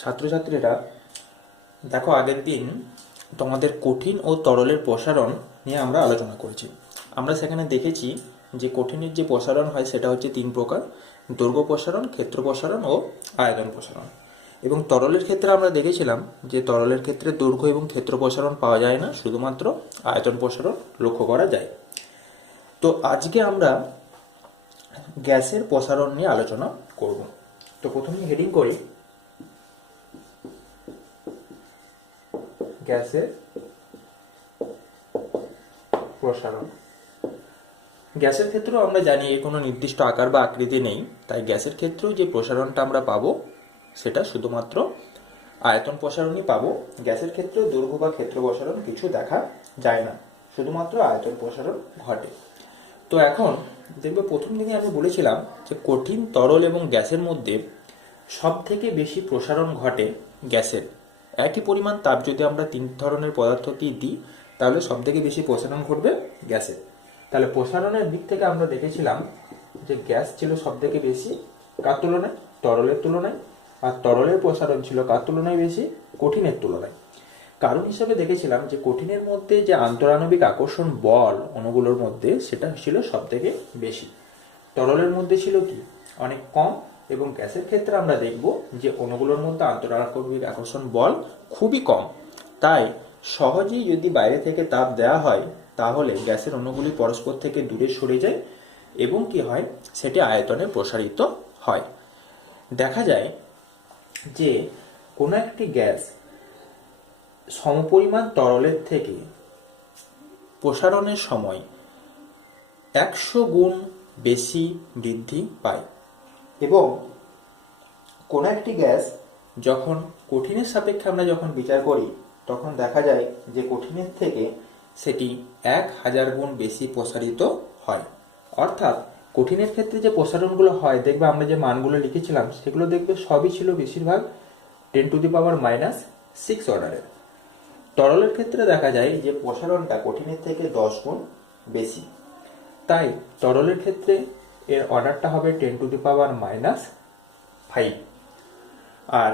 ছাত্রছাত্রীরা দেখো, আগের দিন তোমাদের কঠিন ও তরলের প্রসারণ নিয়ে আমরা আলোচনা করেছি। আমরা সেখানে দেখেছি যে কঠিনের যে প্রসারণ হয় সেটা হচ্ছে তিন প্রকার: দৈর্ঘ্য প্রসারণ, ক্ষেত্র প্রসারণ ও আয়তন প্রসারণ। এবং তরলের ক্ষেত্রে আমরা দেখেছিলাম যে তরলের ক্ষেত্রে দৈর্ঘ্য এবং ক্ষেত্র প্রসারণ পাওয়া যায় না, শুধুমাত্র আয়তন প্রসারণ লক্ষ্য করা যায়। তো আজকে আমরা গ্যাসের প্রসারণ নিয়ে আলোচনা করব। তো প্রথমে হেডিং করি গ্যাসের প্রসারণ। গ্যাসের ক্ষেত্রেও আমরা জানি এর কোনো নির্দিষ্ট আকার বা আকৃতি নেই, তাই গ্যাসের ক্ষেত্রেও যে প্রসারণটা আমরা পাবো সেটা শুধুমাত্র আয়তন প্রসারণই পাবো। গ্যাসের ক্ষেত্রেও দৈর্ঘ্য বা ক্ষেত্র প্রসারণ কিছু দেখা যায় না, শুধুমাত্র আয়তন প্রসারণ ঘটে। তো এখন দেখবে, প্রথম দিকে আমি বলেছিলাম যে কঠিন, তরল এবং গ্যাসের মধ্যে সব থেকে বেশি প্রসারণ ঘটে গ্যাসের। একই পরিমাণ তাপ যদি আমরা তিন ধরনের পদার্থকেই দিই, তাহলে সব থেকে বেশি প্রসারণ ঘটবে গ্যাসের। তাহলে প্রসারণের দিক থেকে আমরা দেখেছিলাম যে গ্যাস ছিল সব থেকে বেশি কার তুলনায়? তরলের তুলনায়। আর তরলের প্রসারণ ছিল কার তুলনায় বেশি? কঠিনের তুলনায়। কারণ হিসাবে দেখেছিলাম যে কঠিনের মধ্যে যে আন্তরাণবিক আকর্ষণ বল অণুগুলোর মধ্যে, সেটা ছিল সব থেকে বেশি। তরলের মধ্যে ছিল কি? অনেক কম। এবং গ্যাসের ক্ষেত্রে আমরা দেখব যে অণুগুলোর মধ্যে আন্তরাণবিক আকর্ষণ বল খুবই কম। তাই সহজেই যদি বাইরে থেকে তাপ দেওয়া হয়, তাহলে গ্যাসের অণুগুলি পরস্পর থেকে দূরে সরে যায় এবং কি হয়, সেটি আয়তনে প্রসারিত হয়। দেখা যায় যে কোনো একটি গ্যাস সমপরিমাণ তরলের থেকে প্রসারণের সময় 100 গুণ বেশি বৃদ্ধি পায়। এবং কোনো একটি গ্যাস যখন কঠিনের সাপেক্ষে আমরা যখন বিচার করি, তখন দেখা যায় যে কঠিনের থেকে সেটি 1000 গুণ বেশি প্রসারিত হয়। অর্থাৎ কঠিনের ক্ষেত্রে যে প্রসারণগুলো হয়, দেখবে আমরা যে মানগুলো লিখেছিলাম সেগুলো দেখবে সবই ছিল বেশিরভাগ 10⁻⁶ অর্ডারের। তরলের ক্ষেত্রে দেখা যায় যে প্রসারণটা কঠিনের থেকে 10 গুণ বেশি। তাই তরলের ক্ষেত্রে এর অর্ডারটা হবে 10⁻⁵। আর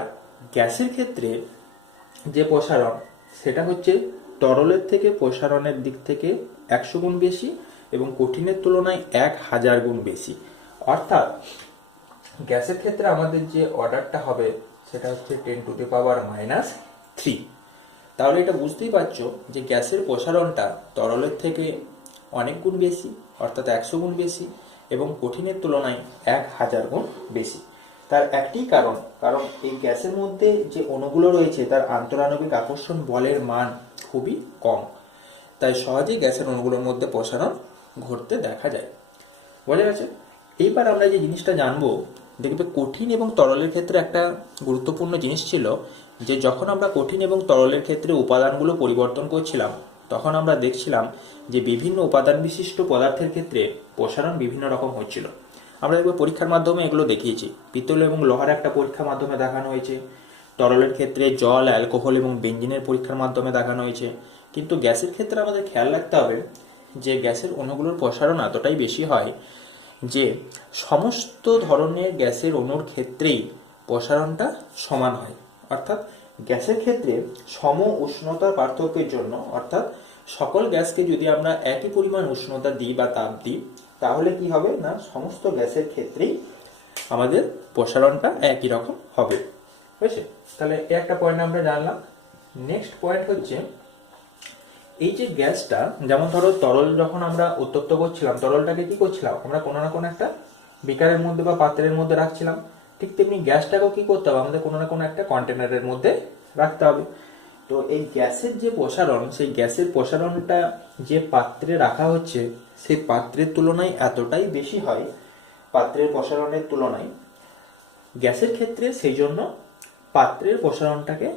গ্যাসের ক্ষেত্রে যে প্রসারণ, সেটা হচ্ছে তরলের থেকে প্রসারণের দিক থেকে 100 গুণ বেশি এবং কঠিনের তুলনায় 1000 গুণ বেশি। অর্থাৎ গ্যাসের ক্ষেত্রে আমাদের যে অর্ডারটা হবে সেটা হচ্ছে 10⁻⁻3। তাহলে এটা বুঝতেই পারছো যে গ্যাসের প্রসারণটা তরলের থেকে অনেক গুণ বেশি, অর্থাৎ 100 গুণ বেশি, এবং কঠিনের তুলনায় 1000 গুণ বেশি। তার একটি কারণ এই গ্যাসের মধ্যে যে অণুগুলো রয়েছে তার আন্তরাণবিক আকর্ষণ বলের মান খুবই কম। তাই সহজেই গ্যাসের অণুগুলোর মধ্যে প্রসারণ ঘটতে দেখা যায়। বোঝা গেছে? এইবার আমরা যে জিনিসটা জানবো, দেখবে কঠিন এবং তরলের ক্ষেত্রে একটা গুরুত্বপূর্ণ জিনিস ছিল যে যখন আমরা কঠিন এবং তরলের ক্ষেত্রে উপাদানগুলো পরিবর্তন করছিলাম, তখন আমরা দেখছিলাম যে বিভিন্ন উপাদান বিশিষ্ট পদার্থের ক্ষেত্রে প্রসারণ বিভিন্ন রকম হচ্ছিল। আমরা দেখব পরীক্ষার মাধ্যমে এগুলো দেখিয়েছি। পিতল এবং লোহার একটা পরীক্ষার মাধ্যমে দেখানো হয়েছে। তরলের ক্ষেত্রে জল, অ্যালকোহল এবং বেঞ্জিনের পরীক্ষার মাধ্যমে দেখানো হয়েছে। কিন্তু গ্যাসের ক্ষেত্রে আমাদের খেয়াল রাখতে হবে যে গ্যাসের অণুগুলোর প্রসারণ এতটাই বেশি হয় যে সমস্ত ধরনের গ্যাসের অণুর ক্ষেত্রেই প্রসারণটা সমান হয়। অর্থাৎ গ্যাসের ক্ষেত্রে সম উষ্ণতার পার্থক্যের জন্য, অর্থাৎ সকল গ্যাসকে যদি আমরা একই পরিমাণ উষ্ণতা দিই বা তাপ দিই, তাহলে কি হবে না, সমস্ত গ্যাসের ক্ষেত্রেই আমাদের প্রসারণটা একই রকম হবে। বুঝেছে? তাহলে একটা পয়েন্ট আমরা জানলাম। নেক্সট পয়েন্ট হচ্ছে, এই যে গ্যাসটা, যেমন ধরো তরল যখন আমরা উত্তপ্ত করছিলাম, তরলটাকে কি করছিলাম আমরা কোনো না কোনো একটা বিকারের মধ্যে বা পাত্রের মধ্যে রাখছিলাম। ঠিক তেমনি গ্যাসটাকেও কি করতে হবে, আমাদের কোনো না কোনো একটা কন্টেনারের মধ্যে রাখতে হবে। তো এই গ্যাসের যে প্রসারণ, সেই গ্যাসের প্রসারণটা যে পাত্রে রাখা হচ্ছে সেই পাত্রের তুলনায় এতটাই বেশি হয়, পাত্রের প্রসারণের তুলনায়, গ্যাসের ক্ষেত্রে সেই জন্য পাত্রের প্রসারণটাকে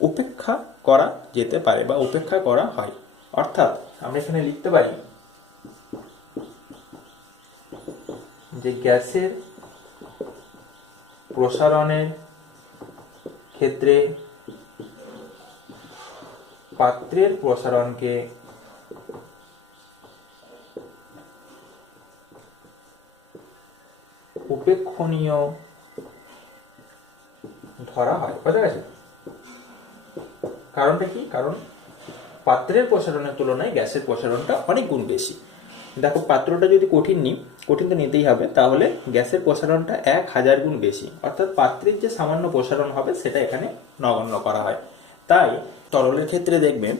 উপেক্ষা করা যেতে পারে বা উপেক্ষা করা হয়। অর্থাৎ আমরা এখানে লিখতে পারি যে গ্যাসের প্রসারণের ক্ষেত্রে পাত্রের প্রসারণকে উপেক্ষণীয় ধরা হয়। বোঝা গেছে? কারণটা কি? কারণ পাত্রের প্রসারণের তুলনায় গ্যাসের প্রসারণটা অনেক গুণ বেশি। দেখো, পাত্রটা যদি কঠিন নিই, কঠিন তো নিতেই হবে, তাহলে গ্যাসের প্রসারণটা 1000 গুণ বেশি। অর্থাৎ পাত্রের যে সামান্য প্রসারণ হবে সেটা এখানে নগণ্য করা হয়। তাই তরলের ক্ষেত্রে দেখবেন,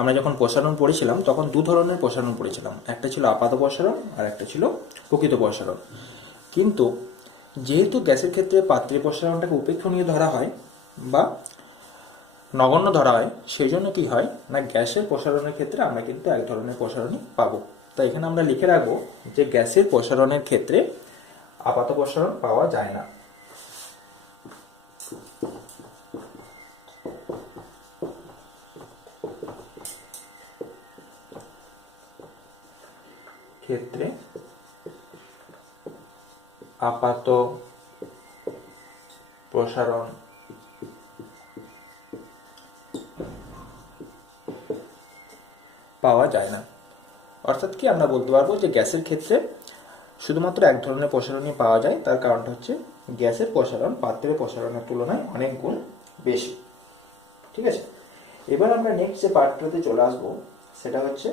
আমরা যখন প্রসারণ পড়েছিলাম তখন দু ধরনের প্রসারণ পড়েছিলাম, একটা ছিল আপাত প্রসারণ আর একটা ছিল প্রকৃত প্রসারণ। কিন্তু যেহেতু গ্যাসের ক্ষেত্রে পাত্রের প্রসারণটাকে উপেক্ষণীয় ধরা হয় বা নগণ্য ধরা হয়, সেই জন্য কি হয় না, গ্যাসের প্রসারণের ক্ষেত্রে আমরা কিন্তু এক ধরনের প্রসারণই পাবো। তাই এখানে আমরা লিখে রাখবো যে গ্যাসের প্রসারণের ক্ষেত্রে আপাত প্রসারণ পাওয়া যায় না। ক্ষেত্রে আপাত প্রসারণ পাওয়া যায় না। অর্থাৎ কি আমরা বলতে পারবো যে গ্যাসের ক্ষেত্রে শুধুমাত্র এক ধরনের প্রসারণই পাওয়া যায়। তার কারণটা হচ্ছে গ্যাসের প্রসারণ পাত্রের প্রসারণের তুলনায় অনেক গুণ বেশি। ঠিক আছে, এবার আমরা নেক্সট যে পার্টটাতে চলে আসবো সেটা হচ্ছে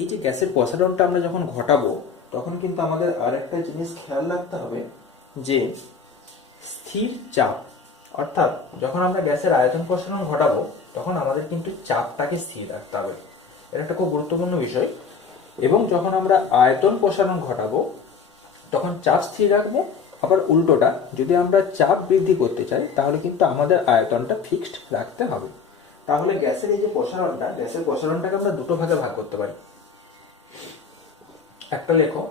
এই যে গ্যাসের প্রসারণটা আমরা যখন ঘটাবো তখন কিন্তু আমাদের আর একটা জিনিস খেয়াল রাখতে হবে যে স্থির চাপ। অর্থাৎ যখন আমরা গ্যাসের আয়তন প্রসারণ ঘটাবো তখন আমাদের কিন্তু চাপটাকে স্থির রাখতে হবে। এটা একটা খুব গুরুত্বপূর্ণ বিষয়। এবং যখন আমরা আয়তন প্রসারণ ঘটাবো তখন চাপ স্থির রাখবো। আবার উল্টোটা, যদি আমরা চাপ বৃদ্ধি করতে চাই তাহলে কিন্তু আমাদের আয়তনটা ফিক্সড রাখতে হবে। তাহলে গ্যাসের এই যে প্রসারণটা, গ্যাসের প্রসারণটাকে আমরা দুটো ভাগে ভাগ করতে পারি। একটা লেখো,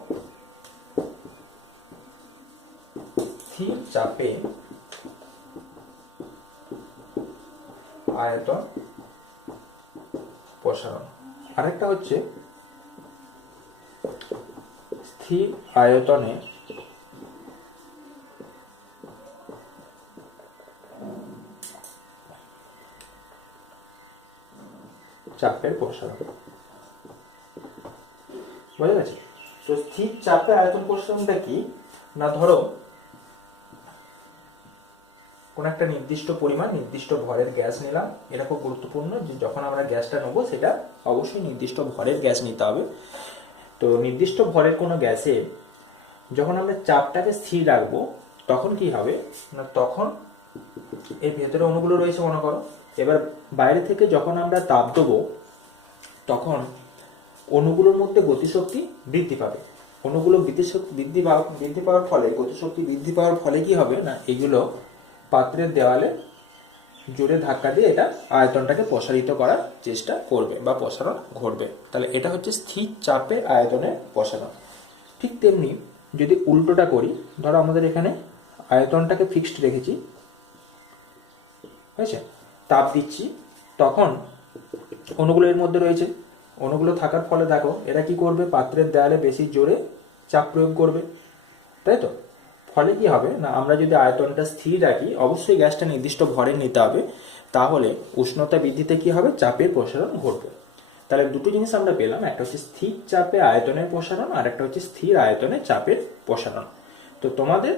স্থির চাপে আয়তন প্রসারণ, আরেকটা হচ্ছে স্থির আয়তনে চাপের প্রসারণ। বোঝা গেছে? তো স্থির চাপে আয়তন প্রসারণটা কি না, ধরো কোন একটা নির্দিষ্ট পরিমাণ নির্দিষ্ট ভরের গ্যাস নিলাম। এটা খুব গুরুত্বপূর্ণ যে যখন আমরা গ্যাসটা নেবো সেটা অবশ্যই নির্দিষ্ট ভরের গ্যাস নিতে হবে। তো নির্দিষ্ট ভরের কোনো গ্যাসে যখন আমরা চাপটাকে স্থির রাখবো তখন কি হবে না, তখন এই ভেতরে অণুগুলো রয়েছে মনে করো, এবার বাইরে থেকে যখন আমরা তাপ দেবো তখন অণুগুলোর মধ্যে গতিশক্তি বৃদ্ধি পাবে। অণুগুলো বৃদ্ধি পাওয়ার ফলে, গতিশক্তি বৃদ্ধি পাওয়ার ফলে কি হবে না, এগুলো পাত্রের দেওয়ালে জোরে ধাক্কা দিয়ে এটা আয়তনটাকে প্রসারিত করার চেষ্টা করবে বা প্রসারণ ঘটবে। তাহলে এটা হচ্ছে স্থির চাপে আয়তনের প্রসারণ। ঠিক তেমনি যদি উল্টোটা করি, ধরো আমাদের এখানে আয়তনটাকে ফিক্সড রেখেছি, হয়েছে, তাপ দিচ্ছি, তখন অণুগুলো এর মধ্যে রয়েছে, অণুগুলো থাকার ফলে দেখো এরা কি করবে, পাত্রের দেয়ালে বেশি জোরে চাপ প্রয়োগ করবে, তাই তো? ফলে কি হবে না, আমরা যদি আয়তনটা স্থির রাখি, অবশ্যই গ্যাসটা নির্দিষ্ট ভরে নিতে হবে, তাহলে উষ্ণতা বৃদ্ধিতে কি হবে, চাপের প্রসারণ ঘটবে। তাহলে দুটো জিনিস আমরা পেলাম, একটা হচ্ছে স্থির চাপে আয়তনের প্রসারণ আর একটা হচ্ছে স্থির আয়তনে চাপের প্রসারণ। তো তোমাদের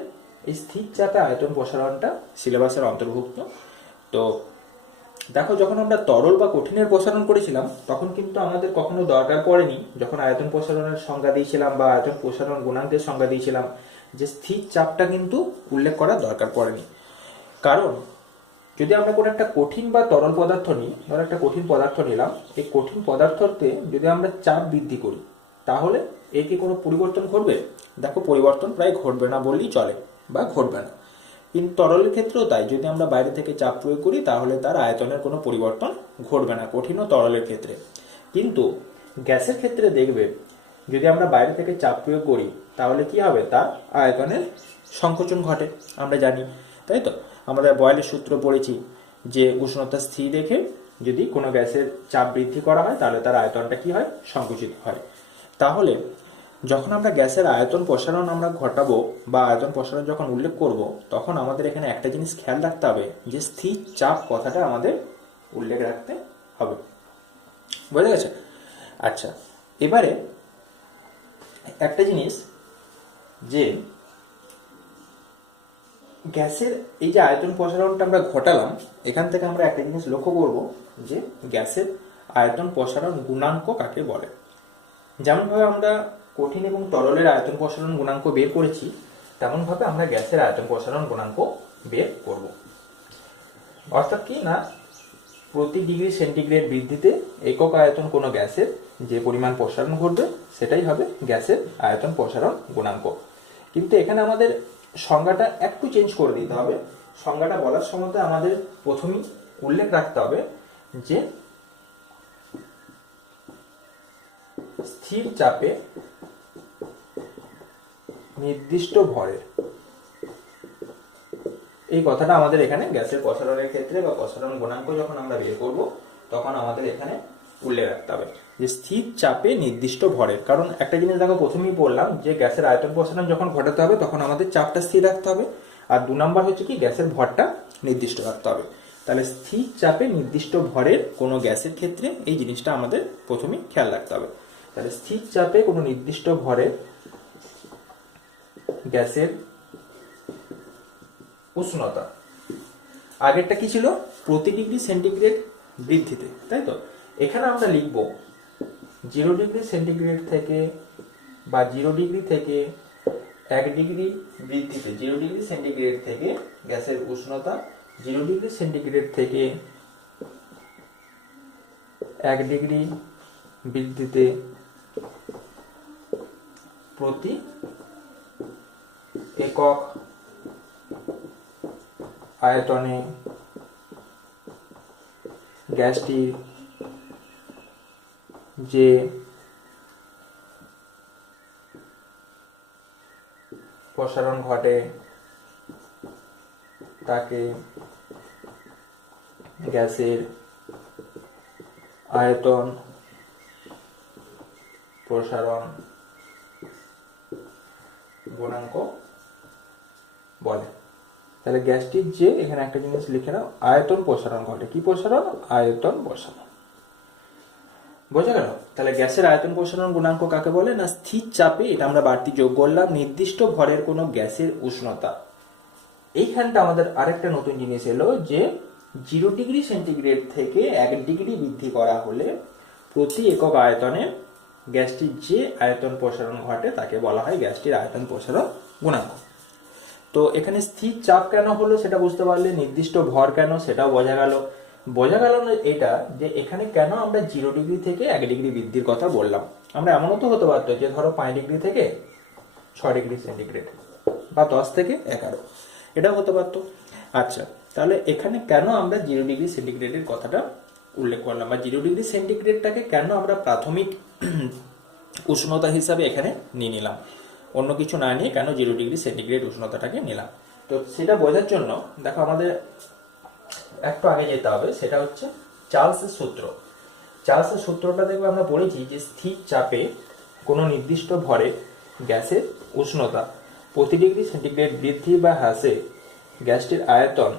এই স্থির চাপে আয়তন প্রসারণটা সিলেবাসের অন্তর্ভুক্ত। তো দেখো, যখন আমরা তরল বা কঠিনের প্রসারণ করেছিলাম তখন কিন্তু আমাদের কখনো দরকার পড়েনি, যখন আয়তন প্রসারণের সংজ্ঞা দিয়েছিলাম বা আয়তন প্রসারণ গুণাঙ্কের সংজ্ঞা দিয়েছিলাম, যে স্থির চাপটা কিন্তু উল্লেখ করার দরকার পড়েনি। কারণ যদি আমরা কোনো একটা কঠিন বা তরল পদার্থ নিই, ধরো একটা কঠিন পদার্থ নিলাম, এই কঠিন পদার্থতে যদি আমরা চাপ বৃদ্ধি করি তাহলে এর কি কোনো পরিবর্তন ঘটবে? দেখো, পরিবর্তন প্রায় ঘটবে না বললেই চলে বা ঘটবে না। কিন্তু তরলের ক্ষেত্রেও তাই, যদি আমরা বাইরে থেকে চাপ প্রয়োগ করি তাহলে তার আয়তনের কোনো পরিবর্তন ঘটবে না, কঠিন ও তরলের ক্ষেত্রে। কিন্তু গ্যাসের ক্ষেত্রে দেখবে, যদি আমরা বাইরে থেকে চাপ প্রয়োগ করি তাহলে কি হবে, তার আয়তনের সংকোচন ঘটে, আমরা জানি, তাই তো? আমরা বয়েলের সূত্র পড়েছি যে উষ্ণতা স্থির রেখে যদি কোনো গ্যাসের চাপ বৃদ্ধি করা হয় তাহলে তার আয়তনটা কি হয়, সংকুচিত হয়। তাহলে যখন আমরা গ্যাসের আয়তন প্রসারণ আমরা ঘটাবো বা আয়তন প্রসারণ যখন উল্লেখ করব, তখন আমাদের এখানে একটা জিনিস খেয়াল রাখতে হবে যে স্থির চাপ কথাটা আমাদের উল্লেখ রাখতে হবে। বোঝা গেছে? আচ্ছা, এবারে একটা জিনিস, যে গ্যাসের এই যে আয়তন প্রসারণটা আমরা ঘটালাম, এখান থেকে আমরা একটা জিনিস লক্ষ্য করব যে গ্যাসের আয়তন প্রসারণ গুণাঙ্ক কাকে বলে। যেমনভাবে আমরা কঠিন এবং তরলের আয়তন প্রসারণ গুণাঙ্ক বের করেছি, তেমনভাবে আমরা গ্যাসের আয়তন প্রসারণ গুণাঙ্ক বের করব। অর্থাৎ কি না, প্রতি ডিগ্রি সেন্টিগ্রেড বৃদ্ধিতে একক আয়তন কোনো গ্যাসের যে পরিমাণ প্রসারণ ঘটবে সেটাই হবে গ্যাসের আয়তন প্রসারণ গুণাঙ্ক। কিন্তু এখানে আমাদের সংজ্ঞাটা একটু চেঞ্জ করে দিতে হবে। সংজ্ঞাটা বলার সময় আমাদের প্রথমেই উল্লেখ রাখতে হবে যে স্থির চাপে নির্দিষ্ট ভরের, এই কথাটা আমাদের এখানে গ্যাসের প্রসারণের ক্ষেত্রে বা প্রসারণ গুণাঙ্ক যখন আমরা বের করব তখন আমাদের এখানে উল্লেখ রাখতে হবে যে স্থির চাপে নির্দিষ্ট ভরের। কারণ একটা জিনিস দেখো, প্রথমেই বললাম যে গ্যাসের আয়তন প্রসারণ যখন ঘটাতে হবে তখন আমাদের চাপটা স্থির রাখতে হবে, আর 2 নাম্বার হচ্ছে কি গ্যাসের ভরটা নির্দিষ্ট রাখতে হবে। তাহলে স্থির চাপে নির্দিষ্ট ভরের কোনো গ্যাসের ক্ষেত্রে এই জিনিসটা আমাদের প্রথমেই খেয়াল রাখতে হবে। তাহলে স্থির চাপে কোনো নির্দিষ্ট ভরের গ্যাসের উষ্ণতা, আগেরটা কি ছিল, প্রতি ডিগ্রি সেন্টিগ্রেড বৃদ্ধিতে, তাই তো। এখানে আমরা লিখব 0 ডিগ্রি সেন্টিগ্রেড থেকে বা 0 ডিগ্রি থেকে 1 ডিগ্রি বৃদ্ধিতে, 0 ডিগ্রি সেন্টিগ্রেড থেকে গ্যাসের উষ্ণতা 0 ডিগ্রি সেন্টিগ্রেড থেকে 1 ডিগ্রি বৃদ্ধিতে প্রতি একক আয়তনে গ্যাসটির যে প্রসারণ ঘটে তাকে গ্যাসের আয়তন প্রসারণ গুণাঙ্ক বলে। তাহলে গ্যাসটির যে, এখানে একটা জিনিস লিখে নাও, আয়তন প্রসারণ ঘটে, কি প্রসারণ, আয়তন প্রসারণ, বোঝা গেল। তাহলে গ্যাসের আয়তন প্রসারণ গুণাঙ্ক কাকে বলে না, স্থির চাপে, এটা আমরা বাড়তি যোগ করলাম, নির্দিষ্ট ভরের কোনো গ্যাসের উষ্ণতা। এইখানটা আমাদের আরেকটা নতুন জিনিস এলো যে 0 ডিগ্রি সেন্টিগ্রেড থেকে 1 ডিগ্রি বৃদ্ধি করা হলে প্রতি একক আয়তনে গ্যাসটির যে আয়তন প্রসারণ ঘটে তাকে বলা হয় গ্যাসটির আয়তন প্রসারণ গুণাঙ্ক। তো এখানে স্থির চাপ কেন হলো সেটা বুঝতে পারলে, নির্দিষ্ট ভর কেন সেটাও বোঝা গেল। বোঝা গেল না এটা যে এখানে কেন আমরা 0 ডিগ্রি থেকে 1 ডিগ্রি বৃদ্ধির কথা বললাম। আমরা এমনও তো হতে পারতো যে ধরো 5 ডিগ্রি থেকে 6 ডিগ্রি সেন্টিগ্রেড বা 10 থেকে 11, এটাও হতে পারতো। আচ্ছা, তাহলে এখানে কেন আমরা 0 ডিগ্রি সেন্টিগ্রেডের কথাটা উল্লেখ করলাম, বা 0 ডিগ্রি সেন্টিগ্রেডটাকে কেন আমরা প্রাথমিক উষ্ণতা হিসাবে এখানে নিয়ে নিলাম, অন্য কিছু না নিয়ে কেন 0 ডিগ্রি সেন্টিগ্রেড উষ্ণতাটাকে নিলাম। তো সেটা বোঝার জন্য দেখো আমাদের একটু আগে যেতে হবে, সেটা হচ্ছে চার্লসের সূত্র। চার্লসের সূত্রটা দেখবে আমরা পড়েছি যে স্থির চাপে কোনো নির্দিষ্ট ভরে গ্যাসের উষ্ণতা প্রতি ডিগ্রি সেন্টিগ্রেড বৃদ্ধি বা হ্রাসে গ্যাসটির আয়তন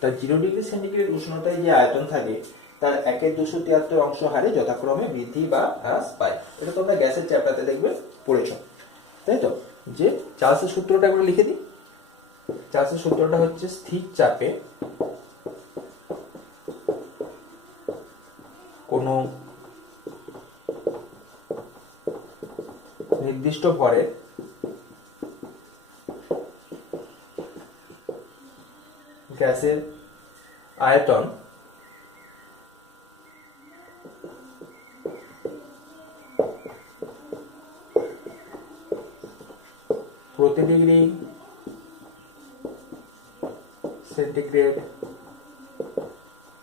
তার 0 ডিগ্রি সেন্টিগ্রেড উষ্ণতায় যে আয়তন থাকে তার 1/273 অংশ হারে যথাক্রমে বৃদ্ধি বা হ্রাস পায়। এটা তোমরা গ্যাসের চ্যাপ্টারে দেখবে পড়েছ, তাই তো। যে চার্লসের সূত্রটা একবার লিখে দিই। চার্লসের সূত্রটা হচ্ছে স্থির চাপে কোনো নির্দিষ্ট ভরে গ্যাসের আয়তন প্রতি ডিগ্রি সেন্টিগ্রেড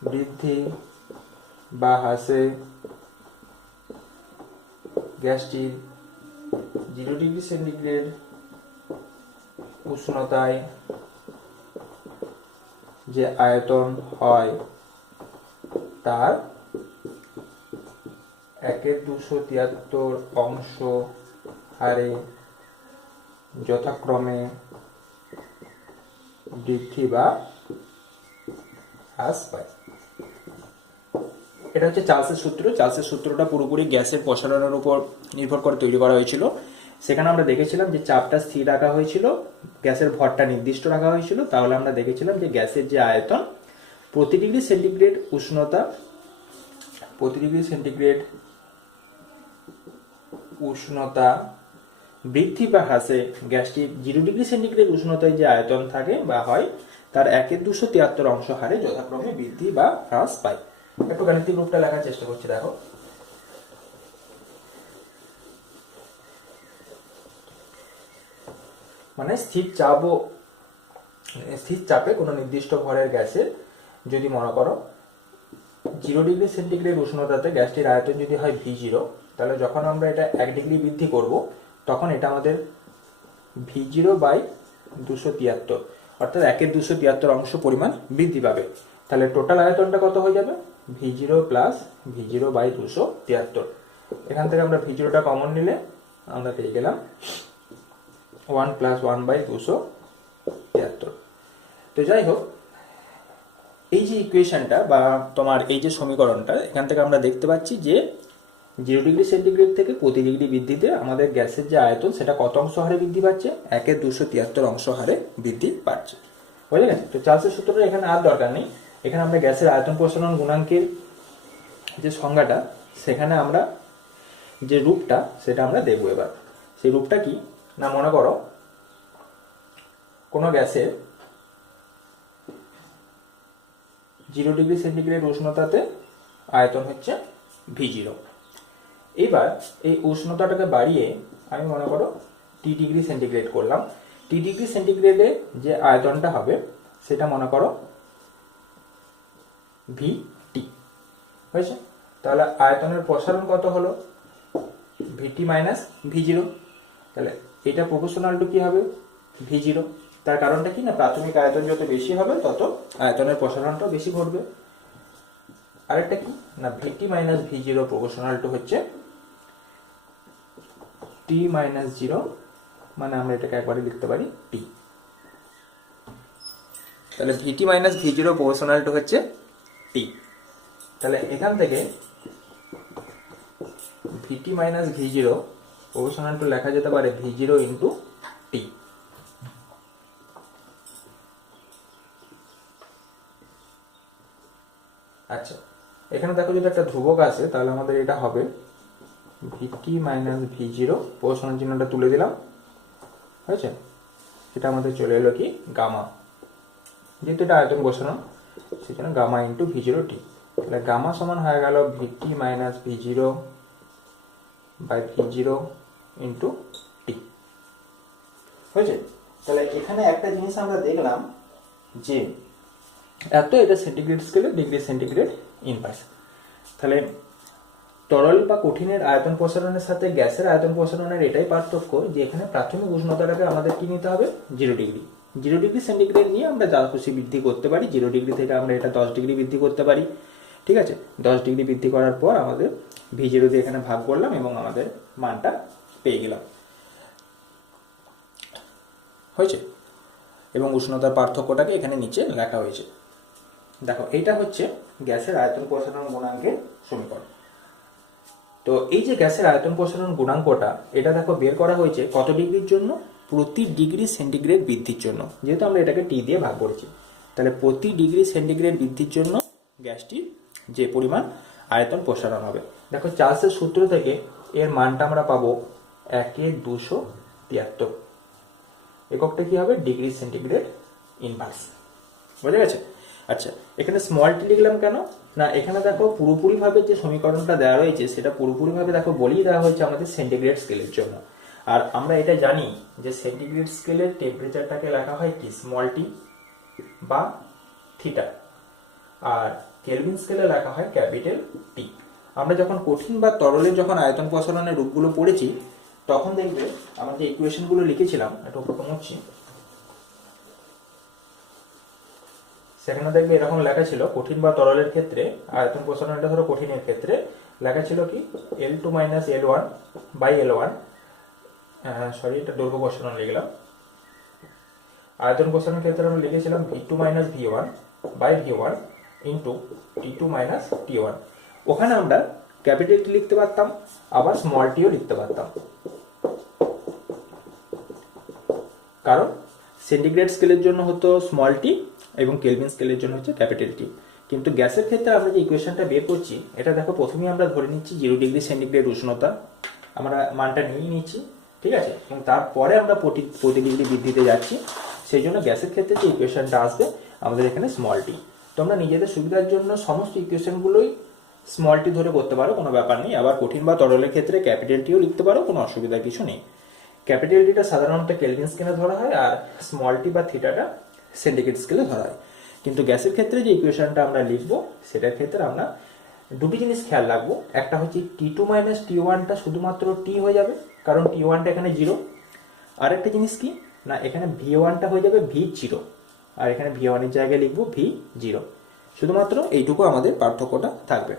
বৃদ্ধি বা হ্রাসে গ্যাসটির 0 ডিগ্রি সেন্টিগ্রেড উষ্ণতায় যে আয়তন হয় তার 1/273 অংশ হারে যথাক্রমে বৃদ্ধি বা হ্রাস পায়। এটা হচ্ছে চার্লসের সূত্র। চার্লসের সূত্রটা পুরোপুরি গ্যাসের প্রসারণের উপর নির্ভর করে তৈরি করা হয়েছিল সেখানে আমরা দেখেছিলাম যে চাপটা স্থির রাখা হয়েছিল, গ্যাসের ভরটা নির্দিষ্ট রাখা হয়েছিল। তাহলে আমরা দেখেছিলাম যে গ্যাসের যে আয়তন প্রতি ডিগ্রি সেন্টিগ্রেড উষ্ণতা, প্রতি ডিগ্রি সেন্টিগ্রেড উষ্ণতা বৃদ্ধি বা হ্রাসে গ্যাসটি 0 ডিগ্রি সেন্টিগ্রেড উষ্ণতায় যে আয়তন থাকে বা হয় তার 1/273 অংশ হারে যথাক্রমে বৃদ্ধি বা হ্রাস পায়। একটু গাণিতিক রূপটা লেখার চেষ্টা করছি, দেখো। মানে স্থির চাপে কোনো নির্দিষ্ট ভরের গ্যাসের যদি মনে করো 0 ডিগ্রি সেন্টিগ্রেড উষ্ণতাতে গ্যাসটির আয়তন যদি হয় V0, তাহলে যখন আমরা এটা 1 ডিগ্রি বৃদ্ধি করব তখন এটা আমাদের V0/273 অর্থাৎ 1/273 অংশ পরিমাণ বৃদ্ধি পাবে। তাহলে টোটাল আয়তনটা কত হয়ে যাবে? V0 plus V0/273। এখান থেকে আমরা V0টা কমন নিলে আমরা পেয়ে গেলাম 1 + 1/273। তো যাই হোক, এই যে ইকুয়েশনটা বা তোমার এই যে সমীকরণটা, এখান থেকে আমরা দেখতে পাচ্ছি যে 0 ডিগ্রি সেন্টিগ্রেড থেকে প্রতি ডিগ্রি বৃদ্ধিতে আমাদের গ্যাসের যে আয়তন সেটা কত অংশ হারে বৃদ্ধি পাচ্ছে? 1/273 অংশ হারে বৃদ্ধি পাচ্ছে। বুঝলে গেছে? তো চার্লসের সূত্রটা এখানে আর দরকার নেই। এখানে আমরা গ্যাসের আয়তন প্রসারণ গুণাঙ্কের যে সংজ্ঞাটা, সেখানে আমরা যে রূপটা সেটা আমরা দেখবো এবার। সেই রূপটা কি না, মনে করো কোনো গ্যাসের 0 ডিগ্রি সেন্টিগ্রেড উষ্ণতাতে আয়তন হচ্ছে V0। এবার এই উষ্ণতাটাকে বাড়িয়ে আমি মনে করো T ডিগ্রি সেন্টিগ্রেড করলাম। T ডিগ্রি সেন্টিগ্রেডে যে আয়তনটা হবে সেটা মনে করো VT হয়েছে। তাহলে আয়তনের প্রসারণ কত হলো? VT - V0। তাহলে এটা প্রপোর্শনাল টু কি হবে? V0। তার কারণটা কি না, প্রাথমিক আয়তন যত বেশি হবে তত আয়তনের প্রসারণটাও বেশি ঘটবে। আরেকটা কি না, VT - V0 প্রপোর্শনাল টু হচ্ছে T - 0, মানে আমরা এটাকে একবারে লিখতে পারি T। তাহলে VT - V0 প্রপোর্শনাল টু হচ্ছে T। তাহলে এখান থেকে VT - V0 প্রপোর্শনাল টু লেখা যেতে পারে V0 × T। আচ্ছা, এখানে দেখো যদি একটা ধ্রুবক আসে তাহলে আমাদের এটা হবে VT - V0, প্রপোর্শনাল চিহ্নটা তুলে দিলাম, হয়েছে। এটা আমাদের চলে এলো কি গামা, যেহেতু এটা আয়তন বসানো সেই জন্য গামা × V0T। তাহলে গামা সমান হয়ে গেল VT - V0/V0 × T, হয়েছে। তাহলে এখানে একটা জিনিস আমরা দেখলাম যে এটা সেন্টিগ্রেড স্কেলে ডিগ্রি সেন্টিগ্রেড ইনভার্স। তাহলে তরল বা কঠিনের আয়তন প্রসারণের সাথে গ্যাসের আয়তন প্রসারণের এটাই পার্থক্য যে এখানে প্রাথমিক উষ্ণতাটাকে আমাদের কি নিতে হবে? 0 ডিগ্রি। 0 ডিগ্রি সেন্টিগ্রেড নিয়ে আমরা যা খুশি বৃদ্ধি করতে পারি। 0 ডিগ্রি থেকে আমরা এটা 10 ডিগ্রি বৃদ্ধি করতে পারি, ঠিক আছে। 10 ডিগ্রি বৃদ্ধি করার পর আমাদের V0 দিয়ে এখানে ভাগ করলাম এবং আমাদের মানটা পেয়ে গেলাম, হয়েছে। এবং উষ্ণতার পার্থক্যটাকে এখানে নিচে লেখা হয়েছে। দেখো, এইটা হচ্ছে গ্যাসের আয়তন প্রসারণ গুণাঙ্কের সমীকরণ। তো এই যে গ্যাসের আয়তন প্রসারণ গুণাঙ্কটা, এটা দেখো বের করা হয়েছে কত ডিগ্রির জন্য? প্রতি ডিগ্রি সেন্টিগ্রেড বৃদ্ধির জন্য, যেহেতু আমরা এটাকে T দিয়ে ভাগ করেছি। তাহলে প্রতি ডিগ্রি সেন্টিগ্রেড বৃদ্ধির জন্য গ্যাসটির যে পরিমাণ আয়তন প্রসারণ হবে। দেখো, চার্লসের সূত্র থেকে এর মানটা আমরা পাবো 1/273। এককটা কি হবে? Degree centigrade inverse. বুঝা গেছে? আচ্ছা, এখানে স্মল টি লিখলাম কেন না, এখানে দেখো পুরোপুরিভাবে যে সমীকরণটা দেওয়া রয়েছে সেটা পুরোপুরিভাবে দেখো বলেই দেওয়া হয়েছে আমাদের সেন্টিগ্রেড স্কেলের জন্য। আর আমরা এটা জানি যে সেন্টিগ্রেড স্কেলের টেম্পারেচারটাকে লেখা হয় কি? স্মল টি বা থিটা। আর কেলভিন স্কেলে লেখা হয় ক্যাপিটাল টি। আমরা যখন কঠিন বা তরলের যখন আয়তন প্রসারণের রূপগুলো পড়েছি তখন দেখবে আমরা যে ইকুয়েশনগুলো লিখেছিলাম, এটা উপর মুছছি, সেখানে দেখবে এরকম লেখা ছিল কঠিন বা তরলের ক্ষেত্রে আয়তন প্রসারণটা ধরো কঠিনের ক্ষেত্রে লেখা ছিল কি? L2 - L1/L1, সরি এটা দৈর্ঘ্য প্রসারণ লিখলাম। আয়তন প্রসারণের ক্ষেত্রে আমরা লিখেছিলাম V2 - V1/V1 × T2 - T1। ওখানে আমরা ক্যাপিটাল টি লিখতে পারতাম, আবার স্মল টিও লিখতে পারতাম, কারণ সেন্টিগ্রেড স্কেলের জন্য হতো স্মল টি এবং কেলভিন স্কেলের জন্য হচ্ছে ক্যাপিটাল টি। কিন্তু গ্যাসের ক্ষেত্রে আমরা যে ইকুয়েশনটা বের করছি, এটা দেখো প্রথমেই আমরা ধরে নিচ্ছি 0 ডিগ্রি সেন্টিগ্রেড উষ্ণতা, আমরা মানটা নিয়ে নিচ্ছি, ঠিক আছে, এবং তারপরে আমরা প্রতি ডিগ্রি বৃদ্ধিতে যাচ্ছি। সেই জন্য গ্যাসের ক্ষেত্রে যে ইকুয়েশনটা আসবে আমাদের এখানে স্মল টি। তো আমরা নিজেদের সুবিধার জন্য সমস্ত ইকুয়েশনগুলোই স্মল টি ধরে করতে পারো, কোনো ব্যাপার নেই। আবার কঠিন বা তরলের ক্ষেত্রে ক্যাপিটাল টিও লিখতে পারো, কোনো অসুবিধা কিছু নেই। ক্যাপিটাল টিটা সাধারণত কেলভিন স্কেলে ধরা হয়, আর স্মল টি বা থিটাটা সেন্টিগ্রেড স্কেলে ধরা হয়। কিন্তু গ্যাসের ক্ষেত্রে যে ইকুয়েশনটা আমরা লিখবো সেটার ক্ষেত্রে আমরা দুটি জিনিস খেয়াল রাখবো। একটা হচ্ছে T2 মাইনাস T1টা শুধুমাত্র টি হয়ে যাবে, কারণ T1টা এখানে 0। আর একটা জিনিস কি না, এখানে V1টা হয়ে যাবে V0, আর এখানে V1 এর জায়গায় লিখবো V0। শুধুমাত্র এইটুকু আমাদের পার্থক্যটা থাকবে।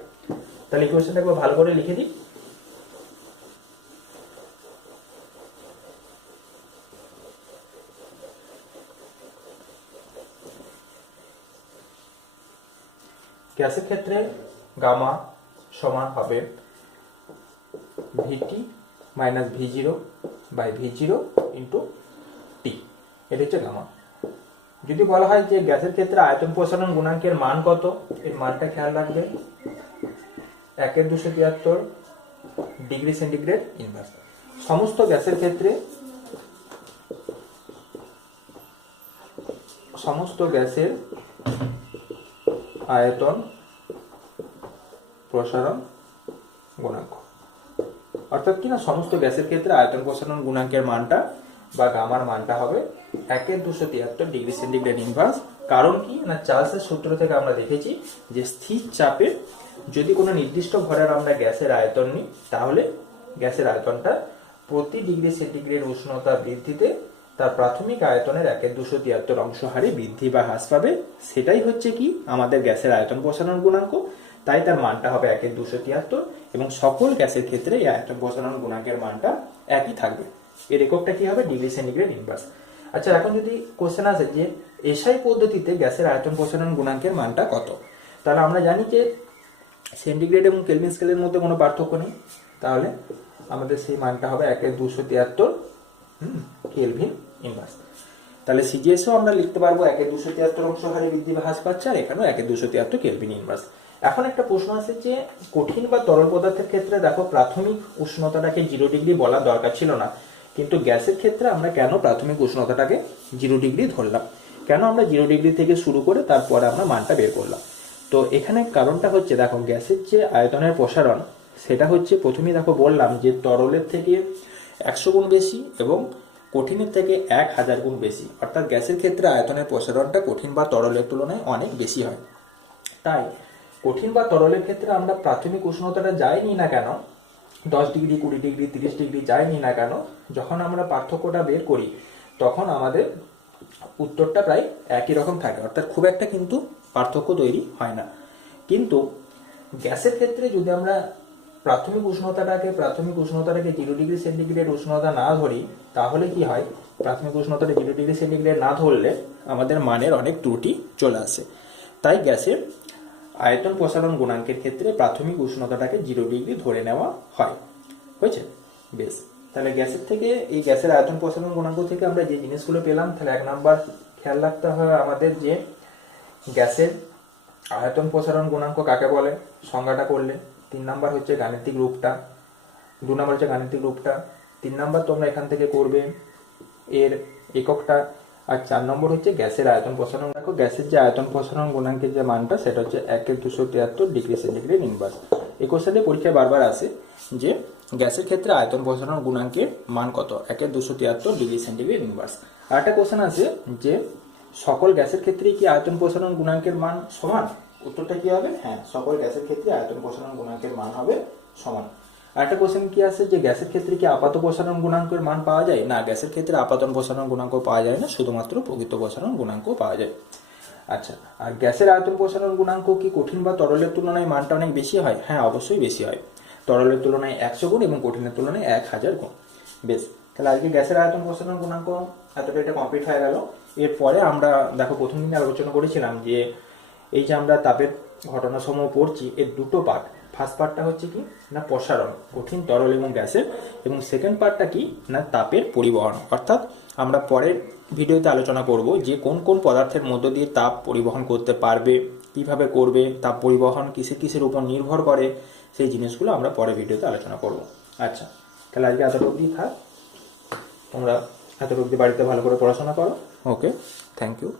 তাহলে ইকুয়েশনটা একবার ভালো করে লিখে দিই। গ্যাসের ক্ষেত্রে গামা সমান হবে VT minus V0 by V0 into T. এটা হচ্ছে গামা। যদি বলা হয় যে গ্যাসের ক্ষেত্রে আয়তন প্রসারণ গুণাঙ্কের মান কত, এর মানটা খেয়াল রাখবে 1/273 ডিগ্রি সেন্টিগ্রেড ইনভার্স। সমস্ত গ্যাসের ক্ষেত্রে সমস্ত গ্যাসের আয়তন প্রসারণ গুণাঙ্ক, অর্থাৎ কি না, সমস্ত গ্যাসের ক্ষেত্রে আয়তন প্রসারণ গুণাঙ্কের মানটা বা গামার মানটা হবে 1/273 ডিগ্রি সেন্টিগ্রেড ইনভার্স। কারণ কি না, চার্লসের সূত্র থেকে আমরা দেখেছি যে স্থির চাপে যদি কোনো নির্দিষ্ট ভরের আমরা গ্যাসের আয়তন নিই, তাহলে গ্যাসের আয়তনটা প্রতি ডিগ্রি সেন্টিগ্রেড উষ্ণতা বৃদ্ধিতে তার প্রাথমিক আয়তনের 1/273 অংশ হারে বৃদ্ধি বা হ্রাস পাবে। সেটাই হচ্ছে কি আমাদের গ্যাসের আয়তন প্রসারণ গুণাঙ্ক। তাই তার মানটা হবে 1/273, এবং সকল গ্যাসের ক্ষেত্রে এই আয়তন প্রসারণ গুণাঙ্কের মানটা একই থাকবে। এর এককটা কি হবে, ডিগ্রি সেন্টিগ্রেড ইনভার্স। আচ্ছা, এখন যদি কোশ্চেন আসে যে এসআই পদ্ধতিতে গ্যাসের আয়তন প্রসারণ গুণাঙ্কের মানটা কত, তাহলে আমরা জানি যে সেন্টিগ্রেড এবং কেলভিন স্কেলের মধ্যে কোনো পার্থক্য নেই। তাহলে আমাদের সেই মানটা হবে 1/273 কেলভিন ইনভার্স। তাহলে সিজিএসও আমরা লিখতে পারবো 1/273 অংশ হারে বৃদ্ধি বা হ্রাস পাচ্ছে, আর এখানেও 1/273 কেলভিন ইনভার্স। এখন একটা প্রশ্ন আছে যে কঠিন বা তরল পদার্থের ক্ষেত্রে দেখো প্রাথমিক উষ্ণতাটাকে 0 ডিগ্রি বলা দরকার ছিল না, কিন্তু গ্যাসের ক্ষেত্রে আমরা কেন প্রাথমিক উষ্ণতাটাকে 0 ডিগ্রি ধরলাম, কেন আমরা 0 ডিগ্রি থেকে শুরু করে তারপরে আমরা মানটা বের করলাম। তো এখানে কারণটা হচ্ছে দেখো গ্যাসের যে আয়তনের প্রসারণ সেটা হচ্ছে প্রথমেই দেখো বললাম যে তরলের থেকে 100 গুণ বেশি এবং কঠিনের থেকে 1000 গুণ বেশি, অর্থাৎ গ্যাসের ক্ষেত্রে আয়তনের প্রসারণটা কঠিন বা তরলের তুলনায় অনেক বেশি হয়। তাই কঠিন বা তরলের ক্ষেত্রে আমরা প্রাথমিক উষ্ণতাটা যাই নি না কেন, 10 ডিগ্রি 20 ডিগ্রি 30 ডিগ্রি যাই নি না কেন, যখন আমরা পার্থক্যটা বের করি তখন আমাদের উত্তরটা প্রায় একই রকম থাকে, অর্থাৎ খুব একটা কিন্তু পার্থক্য তৈরি হয় না। কিন্তু গ্যাসের ক্ষেত্রে যদি আমরা প্রাথমিক উষ্ণতাটাকে 0 ডিগ্রি সেন্টিগ্রেড উষ্ণতা না ধরি, তাহলে কি হয়, প্রাথমিক উষ্ণতাটা 0 ডিগ্রি সেন্টিগ্রেড না ধরলে আমাদের মানের অনেক ত্রুটি চলে আসে। তাই গ্যাসের আয়তন প্রসারণ গুণাঙ্কের ক্ষেত্রে প্রাথমিক উষ্ণতাটাকে 0 ডিগ্রি ধরে নেওয়া হয়। হয়েছে? বেশ, তাহলে গ্যাসের থেকে এই গ্যাসের আয়তন প্রসারণ গুণাঙ্ক থেকে আমরা যে জিনিসগুলো পেলাম, তাহলে 1 নাম্বার খেয়াল রাখতে হবে আমাদের যে গ্যাসের আয়তন প্রসারণ গুণাঙ্ক কাকে বলে সংজ্ঞাটা করলে। 3 নাম্বার হচ্ছে গাণিতিক রূপটা, 2 নাম্বার হচ্ছে গাণিতিক রূপটা, 3 নাম্বার তোমরা এখান থেকে করবে এর এককটা, আর 4 নম্বর হচ্ছে গ্যাসের আয়তন প্রসারণ। দেখো গ্যাসের যে আয়তন প্রসারণ গুণাঙ্কের যে মানটা সেটা হচ্ছে 1/273 ডিগ্রি সেন্টিগ্রেড ইনভার্স। এই কোশ্চেনে পরীক্ষায় বারবার আসে যে গ্যাসের ক্ষেত্রে আয়তন প্রসারণ গুণাঙ্কের মান কত, 1/273 ডিগ্রি সেন্টিগ্রেড ইনভার্স। আর একটা কোশ্চেন আছে যে সকল গ্যাসের ক্ষেত্রে কি আয়তন প্রসারণ গুণাঙ্কের মান সমান, উত্তরটা কি হবে, হ্যাঁ, সকল গ্যাসের ক্ষেত্রে আয়তন প্রসারণ গুণাঙ্কের মান হবে সমান। আরেকটা কোশ্চেন কি আছে যে গ্যাসের ক্ষেত্রে কি আপাত প্রসারণ গুণাঙ্কের মান পাওয়া যায়, না, গ্যাসের ক্ষেত্রে আপাতন প্রসারণ গুণাঙ্ক পাওয়া যায় না, শুধুমাত্র প্রকৃত প্রসারণ গুণাঙ্ক পাওয়া যায়। আচ্ছা, আর গ্যাসের আয়তন প্রসারণ গুণাঙ্ক কি কঠিন বা তরলের তুলনায় মানটা অনেক বেশি হয়, হ্যাঁ, অবশ্যই বেশি হয়, তরলের তুলনায় 100 গুণ এবং কঠিনের তুলনায় 1000 গুণ। বেশ, তাহলে আজকে গ্যাসের আয়তন প্রসারণ গুণাঙ্ক এতটা এটা কমপ্লিট হয়ে গেল। এরপরে আমরা দেখো প্রথম দিনে আলোচনা করেছিলাম যে এই যে আমরা তাপের ঘটনাসমূহ পড়ছি এর দুটো পার্ট। ফার্স্ট পার্টটা হচ্ছে কি না প্রসারণ, কঠিন তরল এবং গ্যাসের, এবং সেকেন্ড পার্টটা কি না তাপের পরিবহন, অর্থাৎ আমরা পরের ভিডিওতে আলোচনা করব যে কোন কোন পদার্থের মধ্য দিয়ে তাপ পরিবহন করতে পারবে, কিভাবে করবে, তাপ পরিবহন কিসের কিসের উপর নির্ভর করে, সেই জিনিসগুলো আমরা পরের ভিডিওতে আলোচনা করব। আচ্ছা, তাহলে আজকে এতটুকুই থাক। তোমরা এতটুকু বাড়িতে ভালো করে পড়াশোনা করো। ওকে, থ্যাংক ইউ।